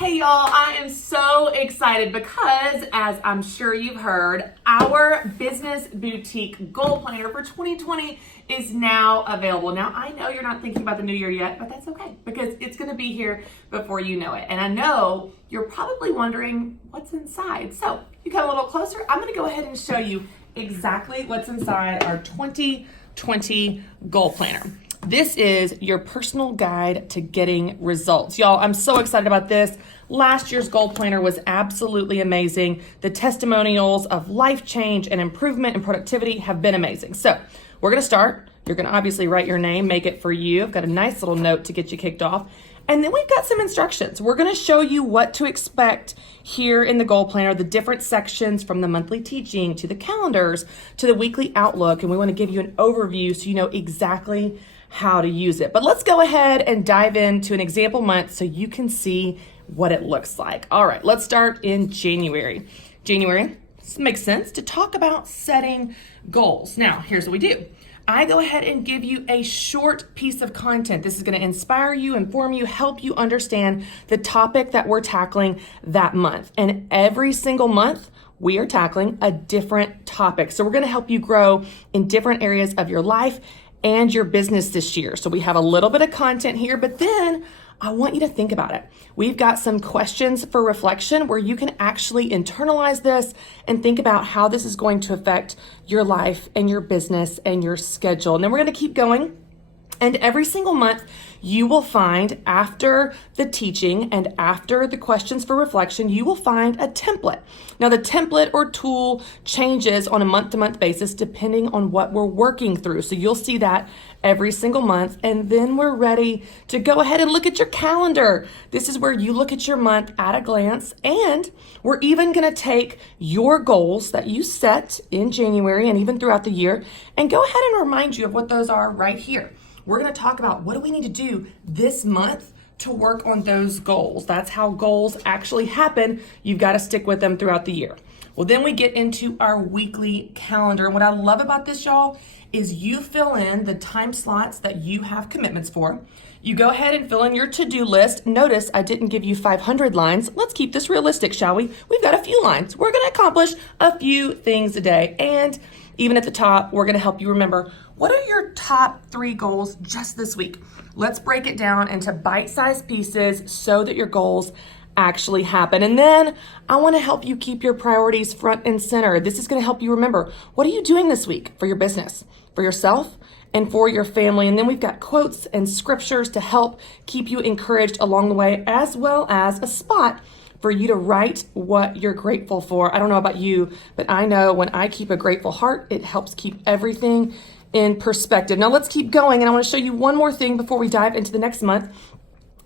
Hey y'all, I am so excited because, as I'm sure you've heard, our Business Boutique Goal Planner for 2020 is now available. Now, I know you're not thinking about the new year yet, but that's okay because it's gonna be here before you know it. And I know you're probably wondering what's inside. So you come a little closer, I'm gonna go ahead and show you exactly what's inside our 2020 Goal Planner. This is your personal guide to getting results. Y'all, I'm so excited about this. Last year's goal planner was absolutely amazing. The testimonials of life change and improvement and productivity have been amazing. So we're gonna start. You're gonna obviously write your name, make it for you. I've got a nice little note to get you kicked off. And then we've got some instructions. We're gonna show you what to expect here in the goal planner, the different sections from the monthly teaching to the calendars to the weekly outlook. And we wanna give you an overview so you know exactly how to use it. But let's go ahead and dive into an example month so you can see what it looks like. All right, let's start in January. January, this makes sense to talk about setting goals. Now, here's what we do. I go ahead and give you a short piece of content. This is going to inspire you, inform you, help you understand the topic that we're tackling that month. And every single month, we are tackling a different topic. So we're going to help you grow in different areas of your life and your business this year. So we have a little bit of content here, but then I want you to think about it. We've got some questions for reflection where you can actually internalize this and think about how this is going to affect your life and your business and your schedule. And then we're going to keep going. And every single month, you will find after the teaching and after the questions for reflection, you will find a template. Now, the template or tool changes on a month-to-month basis depending on what we're working through. So you'll see that every single month. And then we're ready to go ahead and look at your calendar. This is where you look at your month at a glance. And we're even going to take your goals that you set in January and even throughout the year and go ahead and remind you of what those are right here. We're going to talk about what do we need to do this month to work on those goals. That's how goals actually happen. You've got to stick with them throughout the year. Well, then we get into our weekly calendar. And what I love about this, y'all, is you fill in the time slots that you have commitments for. You go ahead and fill in your to-do list. Notice I didn't give you 500 lines. Let's keep this realistic, shall we? We've got a few lines. We're going to accomplish a few things a day. And even at the top, we're going to help you remember what are your top 3 goals just this week. Let's break it down into bite-sized pieces so that your goals actually happen. And then I want to help you keep your priorities front and center. This is going to help you remember, what are you doing this week for your business, for yourself, and for your family? And then we've got quotes and scriptures to help keep you encouraged along the way, as well as a spot for you to write what you're grateful for. I don't know about you, but I know when I keep a grateful heart, it helps keep everything in perspective. Now let's keep going. And I want to show you one more thing before we dive into the next month.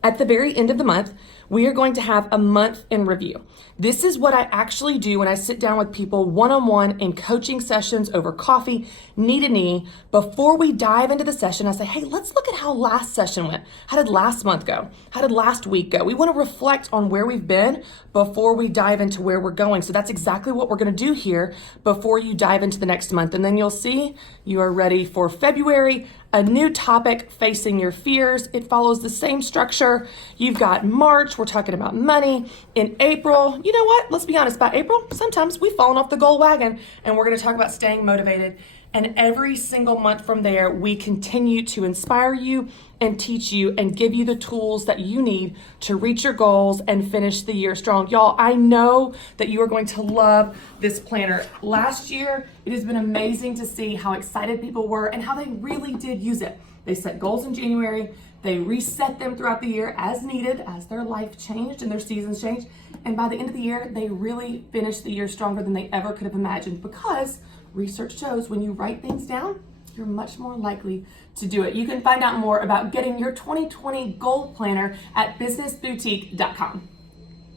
At the very end of the month, we are going to have a month in review. This is what I actually do when I sit down with people one-on-one in coaching sessions over coffee, knee to knee. Before we dive into the session, I say, hey, let's look at how last session went. How did last month go? How did last week go? We want to reflect on where we've been before we dive into where we're going. So that's exactly what we're going to do here before you dive into the next month. And then you'll see you are ready for February, a new topic, facing your fears. It follows the same structure. You've got March, we're talking about money. In April, you know what? Let's be honest, by April, sometimes we've fallen off the goal wagon and we're gonna talk about staying motivated. And every single month from there, we continue to inspire you and teach you and give you the tools that you need to reach your goals and finish the year strong. Y'all, I know that you are going to love this planner. Last year, it has been amazing to see how excited people were and how they really did use it. They set goals in January. They reset them throughout the year as needed, as their life changed and their seasons changed. And by the end of the year, they really finished the year stronger than they ever could have imagined, because research shows when you write things down, you're much more likely to do it. You can find out more about getting your 2020 goal planner at businessboutique.com.